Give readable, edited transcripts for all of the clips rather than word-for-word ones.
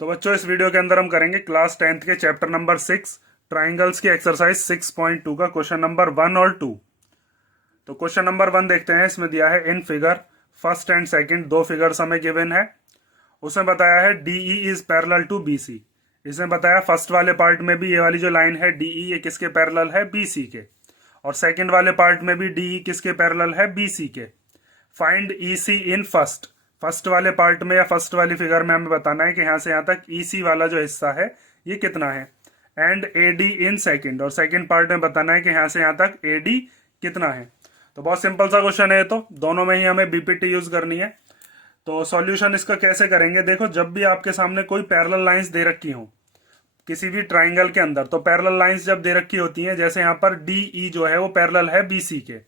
तो बच्चों इस वीडियो के अंदर हम करेंगे क्लास 10th के चैप्टर नंबर 6 ट्राइंगल्स की एक्सरसाइज 6.2 का क्वेश्चन नंबर 1 और 2। तो क्वेश्चन नंबर 1 देखते हैं। इसमें दिया है in figure first and second, दो फिगर्स हमें गिवन है। उसमें बताया है DE is parallel to BC। इसमें बताया फर्स्ट वाले पार्ट में भी ये वाली जो लाइन है DE ये किसके पैरेलल है, BC के। और सेकंड वाले पार्ट में भी DE किसके पैरेलल है, BC के। Find EC in first. First वाले पार्ट में या फर्स्ट वाली फिगर में हमें बताना है कि यहाँ से यहाँ तक EC वाला जो हिस्सा है ये कितना है। एंड AD इन सेकंड, और सेकंड पार्ट में बताना है कि यहाँ से यहाँ तक AD कितना है। तो बहुत सिंपल सा क्वेश्चन है, तो दोनों में ही हमें BPT यूज करनी है। तो सॉल्यूशन इसका कैसे करेंगे, देखो जब भी आपके सामने कोई पैरेलल लाइंस दे रखी हो किसी भी ट्राइंगल के अंदर, तो पैरेलल लाइंस जब दे रखी होती हैं, जैसे यहाँ पर DE जो है वो पैरेलल है BC के,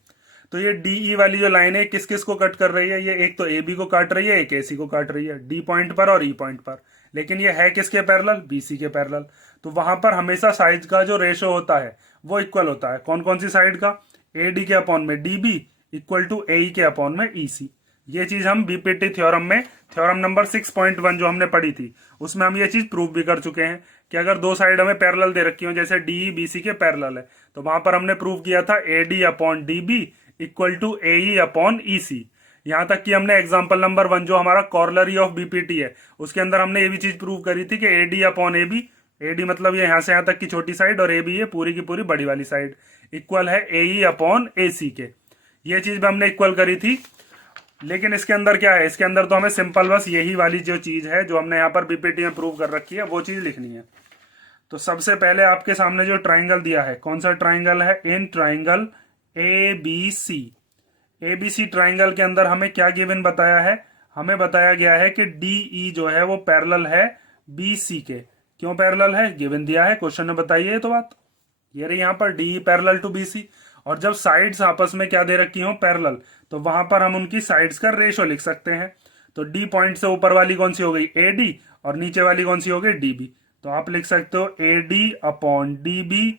तो ये DE वाली जो लाइन है किस किस को कट कर रही है, ये एक तो AB को काट रही है, एक AC को काट रही है, D पॉइंट पर और E पॉइंट पर। लेकिन ये है किसके पैरेलल, BC के पैरेलल। तो वहां पर हमेशा साइड का जो रेशो होता है वो इक्वल होता है। कौन कौन सी साइड का, AD के अपॉन में DB इक्वल टू AE के अपॉन में EC। ये चीज हम BPT थ्योरम में, थ्योरम नंबर 6.1 जो हमने पढ़ी थी, उसमें हम ये चीज प्रूव भी कर चुके हैं कि अगर दो साइड हमें पैरेलल दे रखी हो, जैसे DE BC के पैरेलल है, तो वहां पर हमने प्रूव किया था AD upon DB equal to AE upon EC। यहां तक कि हमने एग्जाम्पल नंबर 1 जो हमारा कॉर्लरी ऑफ BPT है उसके अंदर हमने ये भी चीज प्रूव करी थी कि AD अपॉन AB, AD मतलब ये यहां से यहां तक की छोटी साइड और AB ये पूरी की पूरी बड़ी वाली साइड, इक्वल है AE अपॉन AC के। ये चीज भी हमने इक्वल करी थी। लेकिन इसके अंदर क्या है, इसके अंदर तो हमें सिंपल बस यही वाली जो चीज है जो हमने यहाँ पर BPT में प्रूव कर रखी है वो चीज लिखनी है। तो सबसे पहले आपके सामने जो ट्राइंगल दिया है, कौन सा ट्राइंगल है, in triangle ABC। ABC triangle के अंदर हमें क्या गिवन बताया है, हमें बताया गया है कि DE जो है वो पैरेलल है BC के। क्यों पैरेलल है, गिवन दिया है, क्वेश्चन में बताइए तो बात। ये रही यहाँ पर DE पैरेलल टू BC। और जब साइड्स आपस में क्या दे रखी हो, पैरेलल, तो वहां पर हम उनकी साइड्स का रेशो लिख सकते हैं। तो D पॉइंट से ऊपर वाली कौन सी हो गई, AD, और नीचे वाली कौन सी हो गई, DB। तो आप लिख सकते हो AD अपॉन DB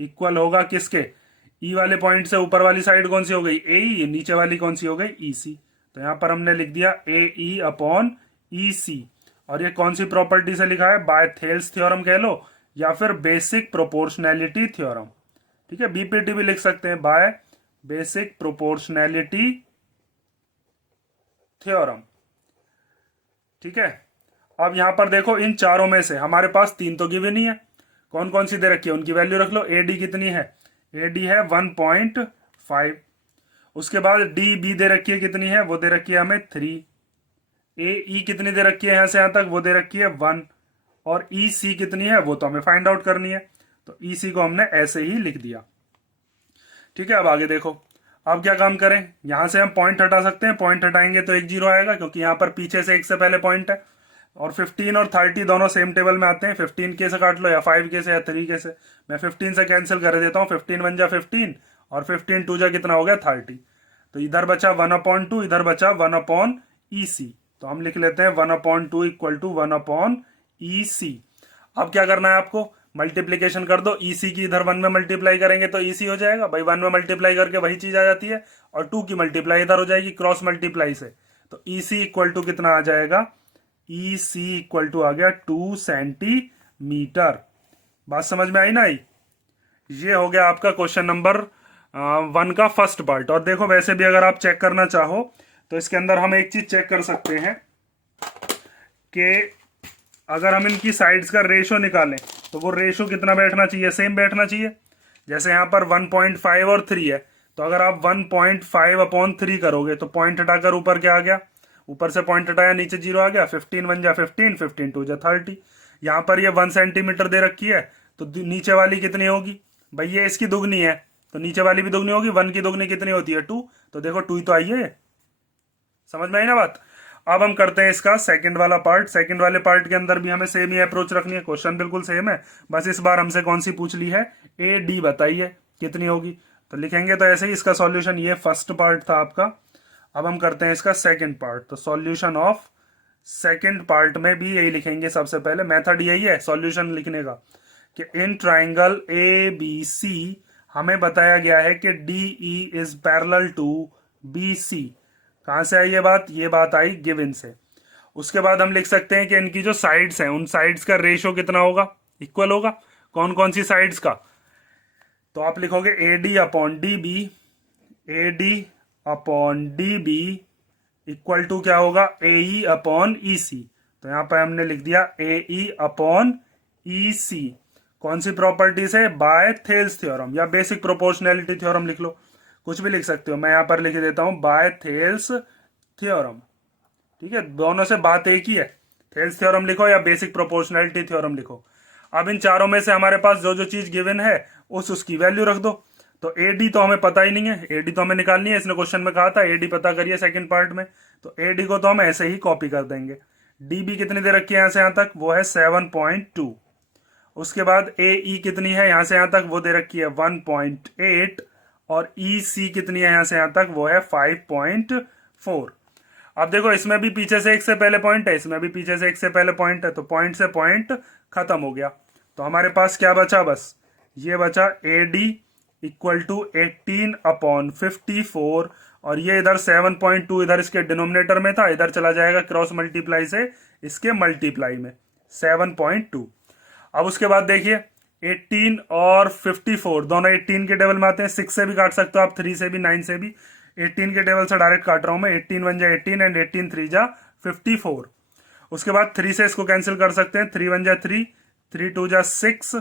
इक्वल होगा किसके, E वाले पॉइंट से ऊपर वाली साइड कौन सी हो गई, AE, नीचे वाली कौन सी हो गई, EC। तो यहां पर हमने लिख दिया AE अपॉन EC। और ये कौन सी प्रॉपर्टी से लिखा है, बाय थेल्स थ्योरम कह लो या फिर बेसिक प्रोपोर्शनैलिटी थ्योरम। ठीक है, BPT भी लिख सकते हैं, बाय बेसिक प्रोपोर्शनैलिटी थ्योरम। ठीक है, अब यहां पर देखो इन चारों में से हमारे पास तीन तो गिवन ही है, कौन कौन सी दे रखी है उनकी वैल्यू रख लो। AD कितनी है, AD है 1.5। उसके बाद DB दे रखी है कितनी है, वो दे रखी है हमें 3। AE कितनी दे रखी है यहां से यहां तक, वो दे रखी है 1। और EC कितनी है वो तो हमें फाइंड आउट करनी है, तो EC को हमने ऐसे ही लिख दिया। ठीक है, अब आगे देखो, अब क्या काम करें, यहां से हम पॉइंट हटा सकते हैं, पॉइंट हटाएंगे तो एक जीरो आएगा क्योंकि यहां पर पीछे से एक से पहले पॉइंट है। और 15 और 30 दोनों सेम टेबल में आते हैं, 15 के से काट लो या 5 के से या 3 के से। मैं 15 से कैंसिल कर देता हूँ, 15 वन जा 15 और 15 टू जा कितना हो गया 30। तो इधर बचा 1/2, इधर बचा 1/EC। तो हम लिख लेते हैं 1/2 इक्वल टू 1/EC। अब क्या करना है आपको, मल्टीप्लीकेशन कर दो, EC की इधर 1 में मल्टीप्लाई करेंगे तो EC हो जाएगा भाई, 1 में मल्टीप्लाई करके वही चीज आ जाती है, और 2 की मल्टीप्लाई इधर हो जाएगी क्रॉस मल्टीप्लाई से। तो EC इक्वल टू कितना आ जाएगा, EC इक्वल टू आ गया 2 सेंटीमीटर। बात समझ में आई ना आई। ये हो गया आपका क्वेश्चन नंबर 1 का फर्स्ट पार्ट। और देखो वैसे भी अगर आप चेक करना चाहो तो इसके अंदर हम एक चीज चेक कर सकते हैं कि अगर हम इनकी साइड्स का रेशो निकालें तो वो रेशो कितना बैठना चाहिए, सेम बैठना चाहिए। जैसे यहाँ पर 1.5 और 3 है, तो अगर आप 1.5/3 करोगे तो पॉइंट हटाकर ऊपर क्या आ गया, ऊपर से पॉइंट हटाया नीचे जीरो आ गया, 15 वन जा 15, 15 टू जा 30। यहाँ पर ये 1 सेंटीमीटर दे रखी है, तो नीचे वाली कितनी होगी भाई, ये इसकी दुगनी है तो नीचे वाली भी दुगनी होगी, 1 की दुगनी कितनी होती है 2, तो देखो 2 तो आई है। समझ में आई ना बात। अब हम करते हैं इसका सेकंड वाला पार्ट। सेकंड वाले पार्ट के अंदर भी हमें सेम ही अप्रोच रखनी है, क्वेश्चन बिल्कुल सेम है, बस इस बार हमसे कौन सी पूछ ली है, AD बताइए कितनी होगी। तो लिखेंगे तो ऐसे ही इसका सॉल्यूशन, ये फर्स्ट पार्ट था आपका। अब हम करते हैं इसका सेकंड पार्ट। तो सॉल्यूशन ऑफ सेकंड पार्ट में भी यही लिखेंगे, सबसे पहले मेथड यही है सॉल्यूशन लिखने का कि इन ट्राइंगल ABC हमें बताया गया है कि DE is parallel to BC। कहां से आई ये बात आई गिवन से। उसके बाद हम लिख सकते हैं कि इनकी जो साइड्स हैं उन साइड्स का रेशो कितना होगा, इक्वल होगा। कौन कौन सी साइड्स का, तो आप लिखोगे AD upon DB, AD upon DB equal to क्या होगा, AE अपॉन EC। तो यहां पर हमने लिख दिया AE अपॉन EC। कौन सी प्रॉपर्टी से, बाय थेल्स थ्योरम या बेसिक प्रोपोर्शनैलिटी थ्योरम लिख लो, कुछ भी लिख सकते हो। मैं यहां पर लिख देता हूं बाय थेल्स थ्योरम। ठीक है, दोनों से बात एक ही है, थेल्स थ्योरम लिखो या बेसिक प्रोपोर्शनैलिटी थ्योरम लिखो। अब इन चारों में से हमारे पास जो जो चीज गिवन है उसकी वैल्यू रख दो। तो AD तो हमें पता ही नहीं है, AD तो हमें निकालनी है, इसने क्वेश्चन में कहा था AD पता करिए सेकंड पार्ट में। तो AD को तो हम ऐसे ही कॉपी कर देंगे। DB कितनी दे रखी है यहां से यहां तक, वो है 7.2। उसके बाद AE कितनी है यहां से यहां तक, वो दे रखी है 1.8। और EC कितनी है यहां से यहां तक, वो है 5.4। अब देखो इसमें भी पीछे से एक से पहले पॉइंट है, इसमें भी पीछे से एक से पहले पॉइंट है, तो पॉइंट से पॉइंट खत्म हो गया। तो हमारे पास क्या बचा, बस ये बचा AD इक्वल टू 18 अपॉन 54। और ये इधर 7.2 इधर इसके डिनोमिनेटर में था, इधर चला जाएगा क्रॉस मल्टीप्लाई से इसके मल्टीप्लाई में 7.2। अब उसके बाद देखिए 18 और 54 दोनों 18 के टेबल में आते हैं, 6 से भी काट सकते हो आप, 3 से भी, 9 से भी। 18 के टेबल से डायरेक्ट काट रहा हूं मैं, 18 1 जा 18 एंड 18 3 जा 54। उसके बाद 3 से इसको कैंसिल कर सकते हैं, 3 1 जा 3, 3 2 जा 6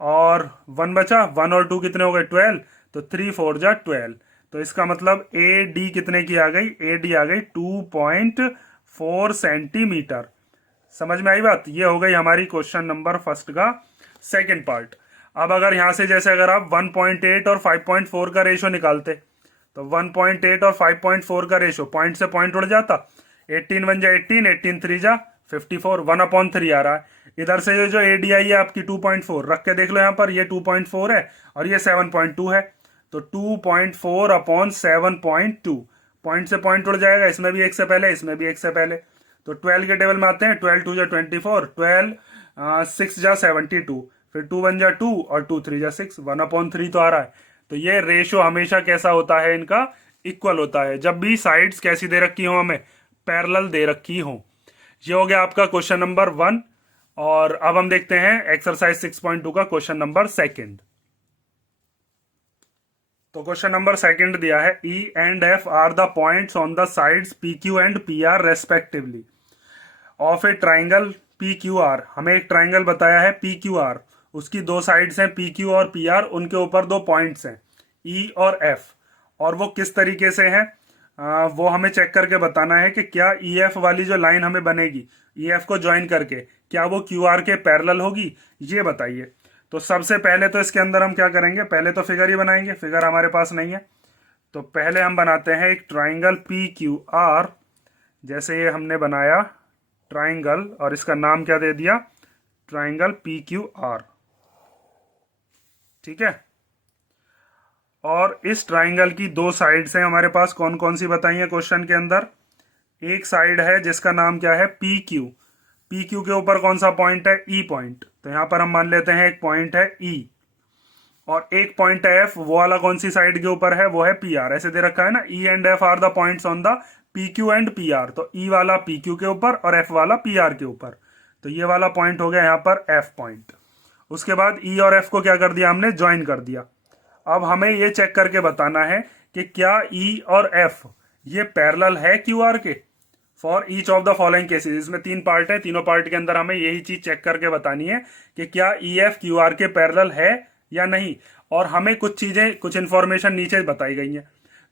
और 1 बचा, 1 और 2 कितने हो गए 12, तो 3 4 जा 12। तो इसका मतलब AD कितने की आ गई, AD आ गई 2.4 सेंटीमीटर। समझ में आई बात, ये हो गई हमारी क्वेश्चन नंबर फर्स्ट का सेकंड पार्ट। अब अगर यहां से जैसे अगर आप 1.8 और 5.4 का रेशो निकालते, तो 1.8 और 5.4 का रेशो पॉइंट से पॉइंट उड़ जाता, 18 1 जा 18, 18 3 जा 54, 1/3 आ रहा है। इधर से ये जो AD आई है आपकी 2.4 रख के देख लो, यहां पर ये 2.4 है और ये 7.2 है, तो 2.4 अपॉन 7.2, पॉइंट से पॉइंट उड़ जाएगा, इसमें भी एक से पहले, इसमें भी एक से पहले। तो 12 के टेबल में आते हैं, 12 2 जा 24, 12 6 जा 72, फिर 2 1 जा 2 और 2 3 जा 6, 1/3 तो आ रहा है। तो ये रेशो हमेशा कैसा होता है इनका, इक्वल होता है, जब भी साइड्स कैसी दे रखी हो, हमें पैरेलल दे रखी हो। ये हो गया आपका क्वेश्चन नंबर 1। और अब हम देखते हैं एक्सरसाइज 6.2 का क्वेश्चन नंबर सेकंड। तो क्वेश्चन नंबर सेकंड दिया है E and F are the points on the sides PQ and PR respectively of a triangle PQR। हमें एक ट्राइंगल बताया है PQR, उसकी दो साइड्स हैं PQ और PR, उनके ऊपर दो पॉइंट्स हैं E और F, और वो किस तरीके से हैं वो हमें चेक करके बताना है कि क्या EF वाली जो लाइन हमें बनेगी EF को ज्वाइन करके क्या वो QR के पैरेलल होगी, ये बताइए। तो सबसे पहले तो इसके अंदर हम क्या करेंगे, पहले तो फिगर ही बनाएंगे, फिगर हमारे पास नहीं है। तो पहले हम बनाते हैं एक ट्राइंगल PQR, जैसे ये हमने बनाया ट्राइंगल और इसका नाम क्या दे दिया, ट्राइंगल PQR। ठीक है, और इस ट्राइंगल की दो साइड्स हैं हमारे पास, कौन कौन सी बताई है क्वेश्चन के अंदर। एक साइड है जिसका नाम क्या है PQ, PQ के ऊपर कौन सा पॉइंट है, E पॉइंट, तो यहां पर हम मान लेते हैं एक पॉइंट है E। और एक पॉइंट है F, वो वाला कौन सी साइड के ऊपर है, वो है PR। ऐसे दे रखा है ना, E and F are the points on the PQ and PR, तो E वाला PQ के ऊपर और F वाला PR के ऊपर, तो ये वाला पॉइंट हो गया यहाँ पर F पॉइंट। उसके बाद E और F को क्या कर दिया हमने, ज्वाइन कर दिया। अब हमें ये चेक करके बताना है कि क्या E और F ये पैरेलल है QR के, for each of the following cases. इसमें 3 पार्ट है, तीनों पार्ट के अंदर हमें यही चीज चेक करके बतानी है कि क्या EF QR के पैरेलल है या नहीं। और हमें कुछ चीजें, कुछ इंफॉर्मेशन नीचे बताई गई है।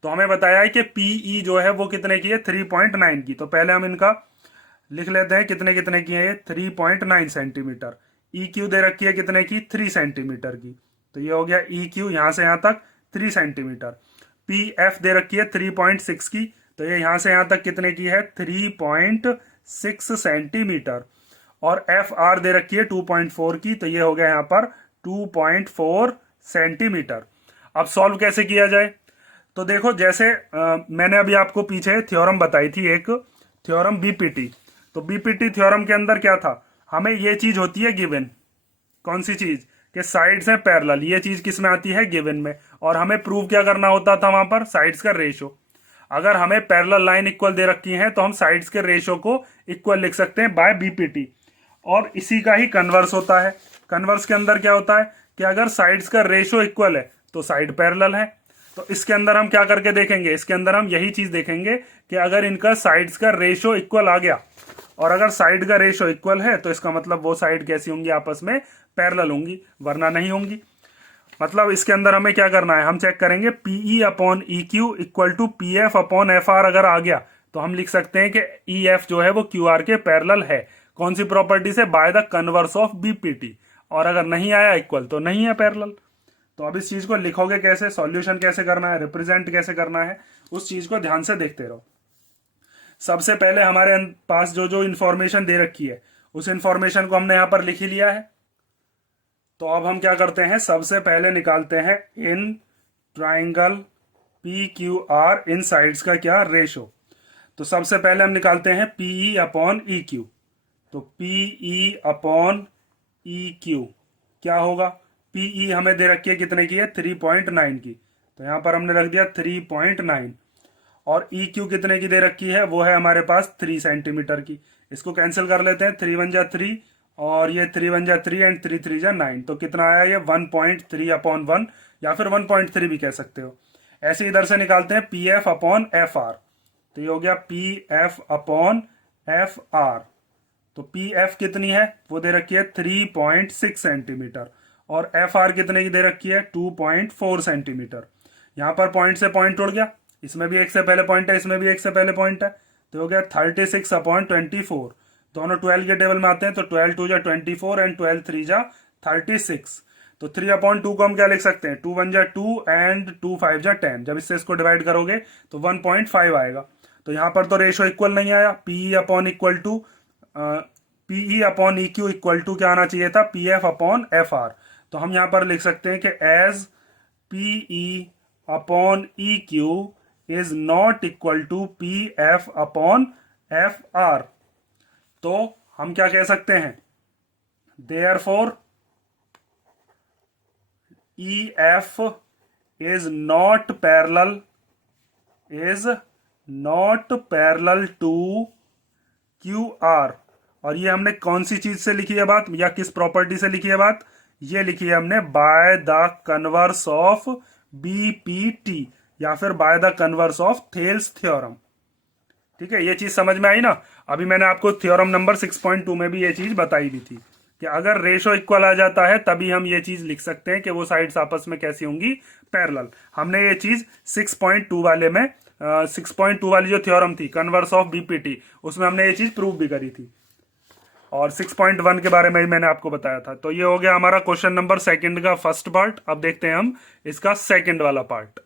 तो हमें बताया है कि PE जो है वो कितने की है, 3.9 की। तो पहले हम इनका लिख लेते हैं कितने कितने की है ये, 3.9 सेंटीमीटर। EQ दे रखी है कितने की, 3 सेंटीमीटर की, तो ये हो गया EQ यहां से यहां तक 3 सेंटीमीटर। PF दे रखी है 3.6 की, तो ये यहां से यहां तक कितने की है, 3.6 सेंटीमीटर। और FR दे रखी है 2.4 की, तो ये हो गया यहां पर 2.4 सेंटीमीटर। अब सॉल्व कैसे किया जाए, तो देखो जैसे मैंने अभी आपको पीछे थ्योरम बताई थी, एक थ्योरम BPT। तो BPT थ्योरम के अंदर क्या था, हमें ये चीज होती है गिवन, कौन सी चीज, कि साइड्स हैं पैरेलल, ये चीज किस में आती है, गिवन में। और हमें प्रूव क्या करना होता था वहां पर, साइड्स का रेशो। अगर हमें पैरेलल लाइन इक्वल दे रखी है तो हम साइड्स के रेशो को इक्वल लिख सकते हैं बाय बीपीटी, और इसी का ही कन्वर्स होता है। कन्वर्स के अंदर क्या होता है कि अगर साइड्स का रेशो इक्वल है तो साइड पैरेलल है। तो इसके अंदर हम क्या करके देखेंगे, इसके अंदर हम यही चीज देखेंगे कि अगर इनका साइड्स का रेशो इक्वल आ गया, और अगर साइड का रेशो इक्वल है तो इसका मतलब वो साइड कैसी होंगी, आपस में पैरेलल होंगी, वरना नहीं होंगी। मतलब इसके अंदर हमें क्या करना है, हम चेक करेंगे PE upon E Q equal to P F upon F R अगर आ गया तो हम लिख सकते हैं कि ई एफ जो है वो क्यू आर के पैरेलल है। कौन सी प्रॉपर्टी से, bye the converse of BPT. और अगर नहीं आया इक्वल तो नहीं है पैरेलल। तो अब इस चीज को लिखोगे कैसे, सॉल्यूशन कैसे करना है, रिप्रेजेंट कैसे करना है, उस चीज को ध्यान से देखते रहो। सबसे पहले हमारे पास जो जो इंफॉर्मेशन दे रखी है उस इंफॉर्मेशन को हमने यहां पर लिख ही लिया है। तो अब हम क्या करते हैं, सबसे पहले निकालते हैं in triangle P Q R इन साइड्स का क्या रेशो। तो सबसे पहले हम निकालते हैं पीई अपॉन ई क्यू। तो पीई अपॉन ई क्यू क्या होगा, पीई हमें दे रखी है कितने की है, 3.9 की। तो यहां पर हमने रख दिया 3.9, और ई क्यू कितने की दे रखी है, वो है हमारे पास 3 सेंटीमीटर की। इसको कैंसिल कर लेते हैं, 3 वन जा 3 और ये 3 वन जा 3 एंड 3 3 जा 9। तो कितना आया ये 1.3 अपॉन 1, या फिर 1.3 भी कह सकते हो। ऐसे इधर से निकालते हैं P F upon F R. तो ये हो गया P F upon F R. तो पी एफ कितनी है, वो दे रखी है 3.6 सेंटीमीटर, और एफ आर कितने की दे रखी है 2.4 सेंटीमीटर। यहां पर पॉइंट से पॉइंट उड़ गया, इसमें भी एक से पहले पॉइंट है, इसमें भी एक से पहले पॉइंट है। तो हो गया 36 अपॉन 24। दोनों 12 के टेबल में आते हैं, तो 12 2 जा 24 एंड 12 3 जा 36। तो 3 अपॉन 2 को हम क्या लिख सकते हैं, 2 1 जा 2 एंड 2 5 जा 10। जब इससे इसको डिवाइड करोगे तो 1.5 आएगा। तो यहां पर तो रेशो इक्वल नहीं आया, PE upon equal to PE upon E Q equal to क्या आना चाहिए था, P F upon F R. तो हम यहां पर लिख सकते हैं कि as PE upon E Q is not equal to P F upon F R. तो हम क्या कह सकते हैं, therefore E F is not parallel to Q R. और ये हमने कौन सी चीज से लिखी है बात, या किस प्रॉपर्टी से लिखी है बात, ये लिखी है हमने bye the converse of BPT, या फिर bye the converse of Thales theorem. ठीक है, ये चीज समझ में आई ना। अभी मैंने आपको थ्योरम नंबर 6.2 में भी ये चीज बताई भी थी कि अगर रेशो इक्वल आ जाता है तभी हम ये चीज लिख सकते हैं कि वो साइड्स आपस में कैसी होंगी, पैरेलल। हमने ये चीज 6.2 वाले में 6.2 वाली जो थ्योरम थी कन्वर्स ऑफ बीपीटी, उसमें हमने ये चीज प्रूव भी करी थी, और 6.1 के बारे में ही मैंने आपको बताया था। तो ये हो गया हमारा क्वेश्चन नंबर सेकंड का फर्स्ट पार्ट। अब देखते हैं हम इसका सेकंड वाला पार्ट।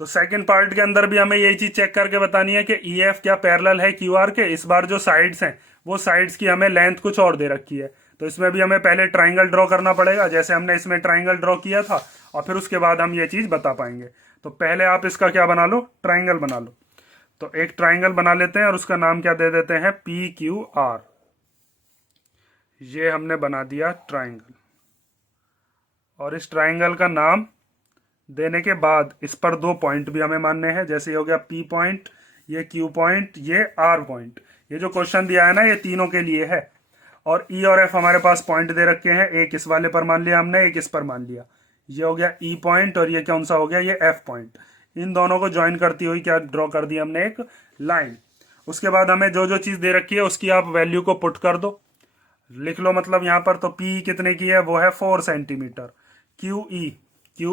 तो सेकंड पार्ट के अंदर भी हमें यही चीज चेक करके बतानी है कि ई एफ क्या पैरेलल है क्यू आर के। इस बार जो साइड्स हैं वो साइड्स की हमें लेंथ कुछ और दे रखी है, तो इसमें भी हमें पहले ट्राइंगल ड्रॉ करना पड़ेगा, जैसे हमने इसमें ट्राइंगल ड्रॉ किया था, और फिर उसके बाद हम ये चीज बता पाएंगे। तो पहले आप इसका क्या बना लो, ट्राइंगल बना लो। तो एक ट्राइंगल बना लेते हैं और उसका नाम क्या दे देते हैं, पी क्यू आर। ये हमने बना दिया ट्राइंगल, और इस ट्राइंगल का नाम देने के बाद इस पर 2 पॉइंट भी हमें मानने हैं। जैसे हो गया पी पॉइंट, ये क्यू पॉइंट, ये आर पॉइंट। ये जो क्वेश्चन दिया है ना ये तीनों के लिए है, और ई और एफ हमारे पास पॉइंट दे रखे हैं। एक इस वाले पर मान लिया हमने, एक इस पर मान लिया। ये हो गया ई पॉइंट, और ये कौन सा हो गया, ये एफ पॉइंट। इन दोनों को ज्वाइन करती हुई क्या ड्रॉ कर दी हमने, एक लाइन। उसके बाद हमें जो जो चीज दे रखी है उसकी आप वैल्यू को पुट कर दो, लिख लो। मतलब यहाँ पर तो पी कितने की है, वो है 4 सेंटीमीटर। क्यू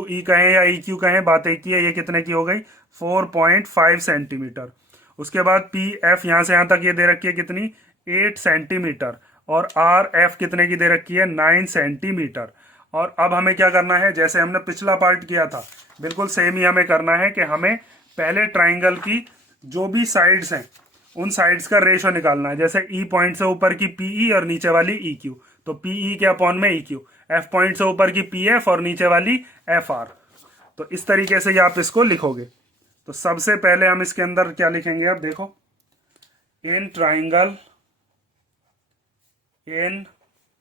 ई कहें या ई क्यू कहें, बात एक ही है। ये कितने की हो गई, 4.5 सेंटीमीटर। उसके बाद पी एफ यहाँ से यहाँ तक ये दे रखी है कितनी, 8 सेंटीमीटर। और आर एफ कितने की दे रखी है, 9 सेंटीमीटर। और अब हमें क्या करना है, जैसे हमने पिछला पार्ट किया था बिल्कुल सेम ही हमें करना है कि हमें पहले ट्राइंगल की जो भी साइड्स हैं उन साइड्स का रेशो निकालना है। जैसे ई पॉइंट से ऊपर की पीई और नीचे वाली ई क्यू, तो पीई के अपॉन में ई क्यू। एफ पॉइंट से ऊपर की पी एफ और नीचे वाली एफ आर। तो इस तरीके से आप इसको लिखोगे। तो सबसे पहले हम इसके अंदर क्या लिखेंगे, अब देखो, इन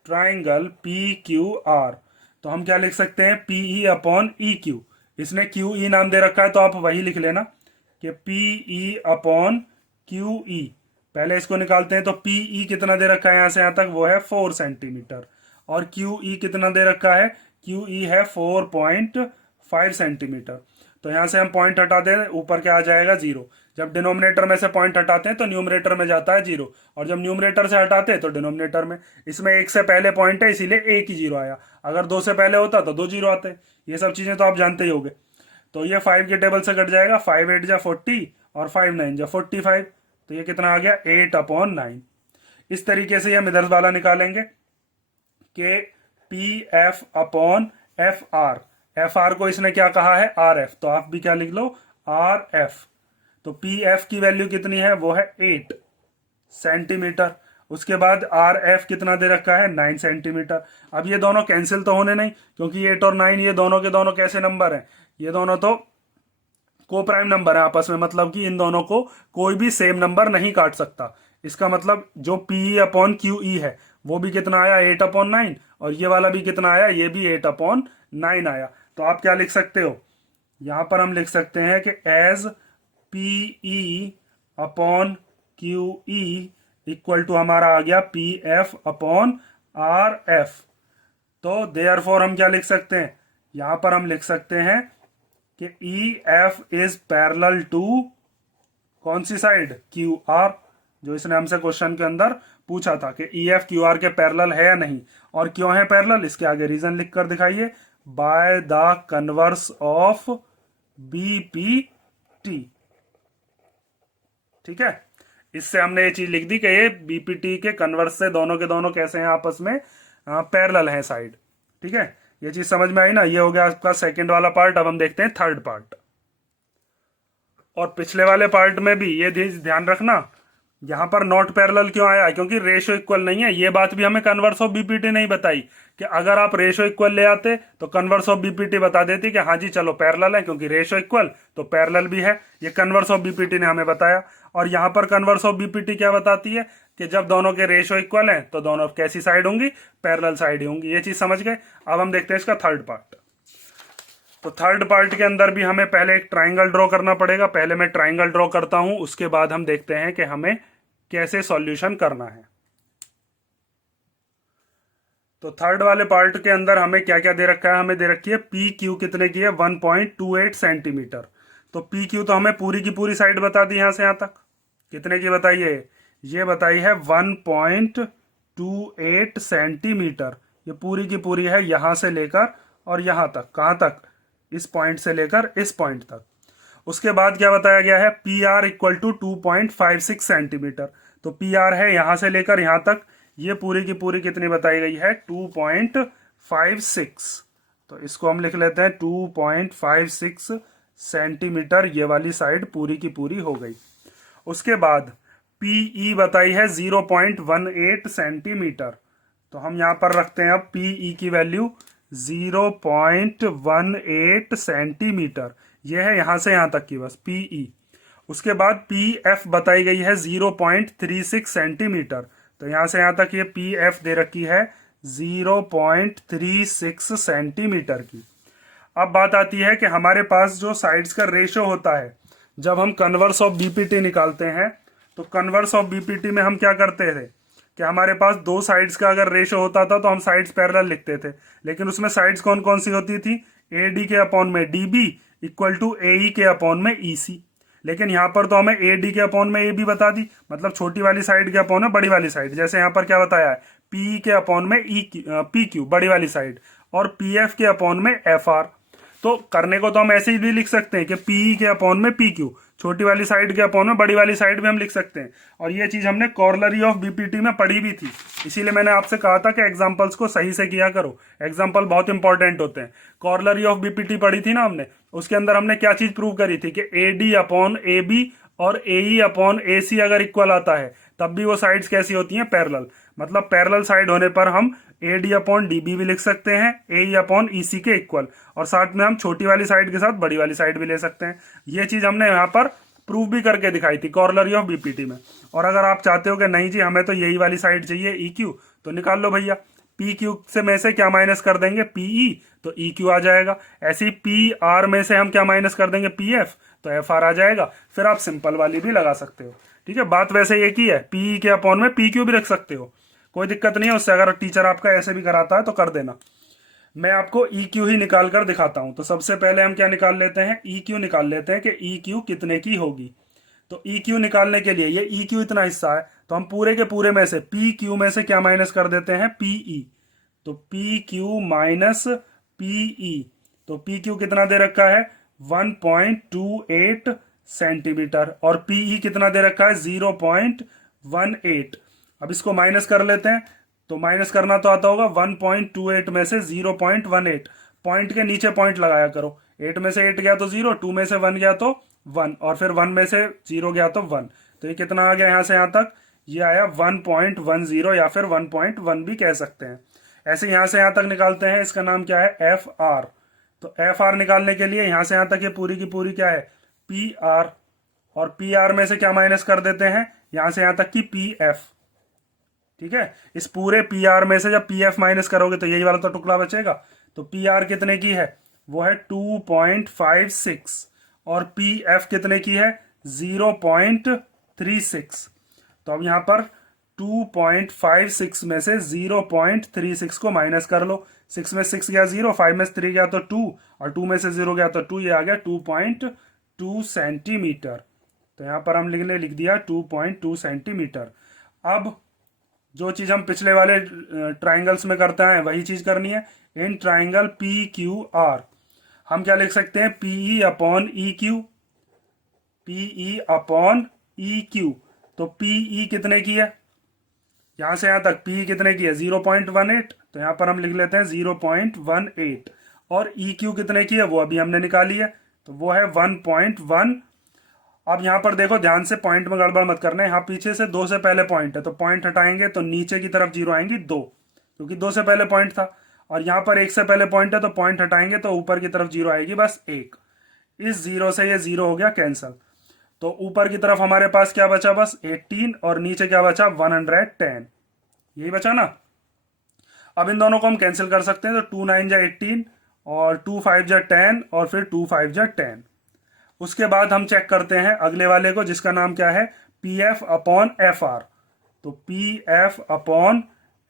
ट्राइंगल पी क्यू आर। तो हम क्या लिख सकते हैं, पीई अपॉन ई क्यू इसने क्यू ई नाम दे रखा है तो आप वही लिख लेना कि पी ई अपॉन क्यू ई। पहले इसको निकालते हैं तो पी ई कितना दे रखा है यहां से यहां तक, वो है 4 सेंटीमीटर, और क्यू ई कितना दे रखा है, क्यू ई है 4.5 सेंटीमीटर। तो यहां से हम पॉइंट हटा दें, ऊपर क्या आ जाएगा 0। जब डिनोमिनेटर में से पॉइंट हटाते हैं तो न्यूमरेटर में जाता है 0, और जब न्यूमरेटर से हटाते हैं तो डिनोमिनेटर में। इसमें 1 से पहले पॉइंट है इसीलिए एक ही 0 आया, अगर 2 से पहले होता तो 2 0 आते। ये सब चीजें तो आप जानते ही होंगे। तो ये 5 के टेबल से कट जाएगा, 5 8 जा 40 और 5 9 जा 45। तो ये कितना आ गया 8/9। इस तरीके से हम इधर वाला निकालेंगे कि P F upon F are. F R को इसने क्या कहा है, आर एफ, तो आप भी क्या लिख लो, आर एफ। तो पी एफ की वैल्यू कितनी है, वो है 8 सेंटीमीटर। उसके बाद आर एफ कितना दे रखा है, 9 सेंटीमीटर। अब ये दोनों कैंसिल तो होने नहीं, क्योंकि 8 और 9 ये दोनों के दोनों कैसे नंबर हैं, ये दोनों तो को प्राइम नंबर है आपस में, मतलब कि इन दोनों को कोई भी सेम नंबर नहीं काट सकता। इसका मतलब जो पी अपॉन क्यू ई है वो भी कितना आया, 8/9, और ये वाला भी कितना आया, ये भी 8/9 आया। तो आप क्या लिख सकते हो, यहां पर हम लिख सकते हैं कि as P E upon Q E equal to हमारा आ गया P F upon R F. तो देयरफॉर हम क्या लिख सकते हैं, यहां पर हम लिख सकते हैं कि E F is parallel to कौन सी साइड, क्यू आर, जो इसने हमसे क्वेश्चन के अंदर पूछा था कि ई एफ क्यू आर के पैरेलल है या नहीं, और क्यों है पैरेलल, इसके आगे रीजन लिख कर दिखाइए, by the converse of B P T. ठीक है, इससे हमने ये चीज लिख दी कि ये बीपीटी के कन्वर्स से दोनों के दोनों कैसे हैं आपस में, पैरेलल हैं साइड। ठीक है, ये चीज समझ में आई ना। ये हो गया आपका सेकंड वाला पार्ट। अब हम देखते हैं थर्ड पार्ट। और पिछले वाले पार्ट में भी ये ध्यान रखना, यहां पर नॉट पैरेलल क्यों आया, क्योंकि रेशो इक्वल नहीं है। ये बात भी हमें कन्वर्स ऑफ बीपीटी नहीं बताई कि अगर आप रेशो इक्वल ले आते तो कन्वर्स ऑफ बीपीटी बता देती कि हाँ जी चलो पैरेलल है, क्योंकि रेशो इक्वल तो पैरेलल भी है। ये कन्वर्स ऑफ बीपीटी ने हमें बताया। और यहां पर कन्वर्स ऑफ बीपीटी क्या बताती है कि जब दोनों के रेशो इक्वल हैं तो दोनों कैसी साइड होंगी, पैरेलल साइड ही होंगी। ये चीज समझ गए। अब हम देखते हैं इसका थर्ड पार्ट। तो थर्ड पार्ट के अंदर भी हमें पहले एक ट्राइंगल ड्रॉ करना पड़ेगा। पहले मैं ट्राइंगल ड्रॉ करता हूं, उसके बाद हम देखते हैं कि हमें कैसे सॉल्यूशन करना है। तो थर्ड वाले पार्ट के अंदर हमें क्या क्या दे रखा है, हमें दे रखी है पी क्यू कितने की है, 1.28 सेंटीमीटर। तो पी क्यू तो हमें पूरी की पूरी साइड बता दी, यहां से यहां तक कितने की बताइए, ये बताई है 1.28 सेंटीमीटर। ये पूरी की पूरी है यहां से लेकर और यहां तक, कहां तक, इस पॉइंट से लेकर इस पॉइंट तक। उसके बाद क्या बताया गया है, P R equal to 2.56 centimetre. तो पी आर है यहां से लेकर यहां तक, ये पूरी की पूरी कितनी बताई गई है, 2.56। तो इसको हम लिख लेते हैं 2.56 सेंटीमीटर। ये वाली साइड पूरी की पूरी हो गई। उसके बाद पीई बताई है 0.18 सेंटीमीटर। तो हम यहां पर रखते हैं अब पीई की वैल्यू 0.18 सेंटीमीटर। यह है यहां से यहां तक की बस पीई। उसके बाद पी एफ बताई गई है 0.36 सेंटीमीटर। तो यहां से यहां तक ये पी एफ दे रखी है 0.36 सेंटीमीटर की। अब बात आती है कि हमारे पास जो साइड्स का रेशो होता है, जब हम कन्वर्स ऑफ बीपीटी निकालते हैं तो कन्वर्स ऑफ बीपीटी में हम क्या करते थे कि हमारे पास दो साइड्स का अगर रेशो होता था तो हम साइड्स पैरेलल लिखते थे। लेकिन उसमें साइड्स कौन कौन सी होती थी, ए डी के अपॉन में डी बी इक्वल टू ए ई के अपॉन में ई सी। लेकिन यहाँ पर तो हमें ए डी के अपॉन में ए बी बता दी, मतलब छोटी वाली साइड के अपॉन में बड़ी वाली साइड। जैसे यहाँ पर क्या बताया है, पी के अपॉन में पी क्यू बड़ी वाली साइड, और पी एफ के अपॉन में एफ आर। तो करने को तो हम ऐसे ही भी लिख सकते हैं कि पी के अपॉन में पी क्यू, छोटी वाली साइड के अपॉन में बड़ी वाली साइड भी हम लिख सकते हैं। और ये चीज हमने कॉर्लरी ऑफ बीपीटी में पढ़ी भी थी, इसीलिए मैंने आपसे कहा था कि एग्जांपल्स को सही से किया करो। एग्जांपल बहुत इंपॉर्टेंट होते हैं। कॉर्लरी ऑफ बीपीटी पढ़ी थी ना हमने, उसके अंदर हमने क्या चीज प्रूव करी थी कि A D upon A B और ए ई अपॉन ए सी अगर इक्वल आता है तब भी वो साइड्स कैसी होती हैं, पैरेलल। मतलब पैरेलल साइड होने पर हम A D upon D B भी लिख सकते हैं, ए ई अपॉन ई सी के इक्वल, और साथ में हम छोटी वाली साइड के साथ बड़ी वाली साइड भी ले सकते हैं। ये चीज हमने यहाँ पर प्रूव भी करके दिखाई थी कॉर्लरी ऑफ बीपीटी में। और अगर आप चाहते हो कि नहीं जी हमें तो यही वाली साइड चाहिए ई क्यू, तो निकाल लो भैया, पी क्यू से में से क्या माइनस कर देंगे, पीई, तो ई क्यू आ जाएगा। ऐसे ही पी आर में से हम क्या माइनस कर देंगे, पी एफ, तो एफ आर आ जाएगा। फिर आप सिंपल वाली भी लगा सकते हो। ठीक है, बात वैसे एक ही है, पीई के अपॉन में पी क्यू भी रख सकते हो, कोई दिक्कत नहीं है उससे। अगर टीचर आपका ऐसे भी कराता है तो कर देना। मैं आपको ई क्यू ही निकाल कर दिखाता हूं। तो सबसे पहले हम क्या निकाल लेते हैं, ई क्यू निकाल लेते हैं कि ई क्यू कितने की होगी। तो ई क्यू निकालने के लिए, ये ई क्यू इतना हिस्सा है, तो हम पूरे के पूरे में से पी क्यू में से क्या माइनस कर देते हैं, पीई। तो पी क्यू माइनस पीई, तो पी क्यू कितना दे रखा है, 1.28 सेंटीमीटर, और पीई कितना दे रखा है, 0.18। अब इसको माइनस कर लेते हैं। तो माइनस करना तो आता होगा, 1.28 में से 0.18, पॉइंट के नीचे पॉइंट लगाया करो। 8 में से 8 गया तो 0, 2 में से 1 गया तो 1, और फिर 1 में से 0 गया तो 1। तो ये कितना आ गया यहां से यहां तक, ये आया 1.10 या फिर 1.1 भी कह सकते हैं। ऐसे यहां से यहां तक निकालते हैं, इसका नाम क्या है, एफ आर। तो एफ आर निकालने के लिए यहां से यहां तक ये पूरी की पूरी क्या है, पी आर, और पी आर में से क्या माइनस कर देते हैं, यहां से यहां तक की पी एफ। ठीक है, इस पूरे पी आर में से जब पी एफ माइनस करोगे तो यही वाला तो टुकड़ा बचेगा। तो पी आर कितने की है, वो है 2.56, और पी एफ कितने की है, 0.36। तो अब यहां पर 2.56 में से 0.36 को माइनस कर लो। 6 में 6 गया 0, 5 में 3 गया तो 2, और 2 में से 0 गया तो 2, ये आ गया 2.2 सेंटीमीटर। तो यहां पर हम लिख दिया 2.2 सेंटीमीटर। अब जो चीज हम पिछले वाले ट्राइंगल्स में करते हैं वही चीज करनी है। In triangle P Q R हम क्या लिख सकते हैं, PE upon E Q, PE upon E Q. तो पीई कितने की है, यहां से यहां तक पी कितने की है, 0.18, तो यहां पर हम लिख लेते हैं 0.18। और ई क्यू कितने की है, वो अभी हमने निकाली है, तो वो है 1.1। अब यहां पर देखो ध्यान से, पॉइंट में गड़बड़ मत करना है। यहाँ पीछे से 2 से पहले पॉइंट है, तो पॉइंट हटाएंगे तो नीचे की तरफ 0 आएंगी 2, क्योंकि 2 से पहले पॉइंट था। और यहाँ पर 1 से पहले पॉइंट है, तो पॉइंट हटाएंगे तो ऊपर की तरफ 0 आएगी बस 1। इस 0 से ये 0 हो गया कैंसल। तो ऊपर की तरफ हमारे पास क्या बचा, बस 18, और नीचे क्या बचा, 110। यही बचा ना। अब इन दोनों को हम कैंसिल कर सकते हैं। तो 2 9 जा 18, और 2 5 जा 10, और फिर 2 5 जा 10। उसके बाद हम चेक करते हैं अगले वाले को, जिसका नाम क्या है, P F upon F R. तो P F upon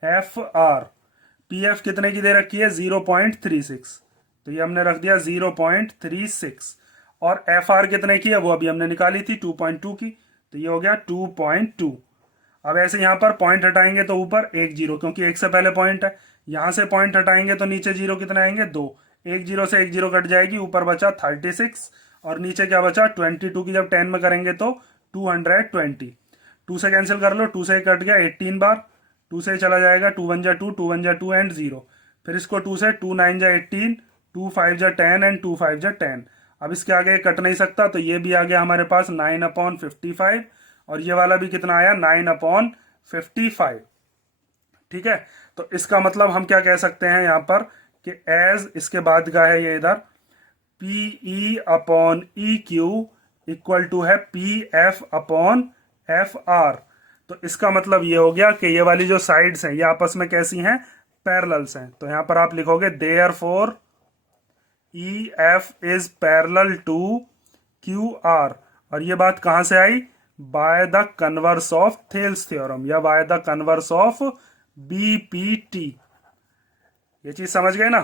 F R, P F कितने की दे रखी है, 0.36, तो ये हमने रख दिया 0.36। और एफ आर कितने की है, वो अभी हमने निकाली थी 2.2 की, तो ये हो गया 2.2। अब ऐसे यहां पर पॉइंट हटाएंगे तो ऊपर 1 0, क्योंकि 1 से पहले पॉइंट है। यहां से पॉइंट हटाएंगे तो नीचे 0 कितने आएंगे, 2। 1 0 से 1 0 कट जाएगी, ऊपर बचा 36, और नीचे क्या बचा 22 की जब 10 में करेंगे तो 220। 2 से कैंसिल कर लो, 2 से कट गया 18 बार, 2 से चला जाएगा 2 1 जा 2, 2 1 जा 2 एंड 0। फिर इसको 2 से 2 9 जा 18, 2 5 जा 10 एंड 2 5 जा 10। अब इसके आगे कट नहीं सकता, तो ये भी आ गया हमारे पास 9/55, और ये वाला भी कितना आया, 9/55। ठीक है, तो इसका मतलब हम क्या कह सकते हैं यहाँ पर कि एज, इसके बाद का है ये इधर, P E upon E Q equal to है P F upon F R. तो इसका मतलब ये हो गया कि ये वाली जो साइड्स हैं ये आपस में कैसी हैं, पैरेलल्स हैं। तो यहां पर आप लिखोगे therefore E F is parallel to Q R. और ये बात कहां से आई, by the converse of Thales theorem, या by the converse of BPT. ये चीज समझ गए ना।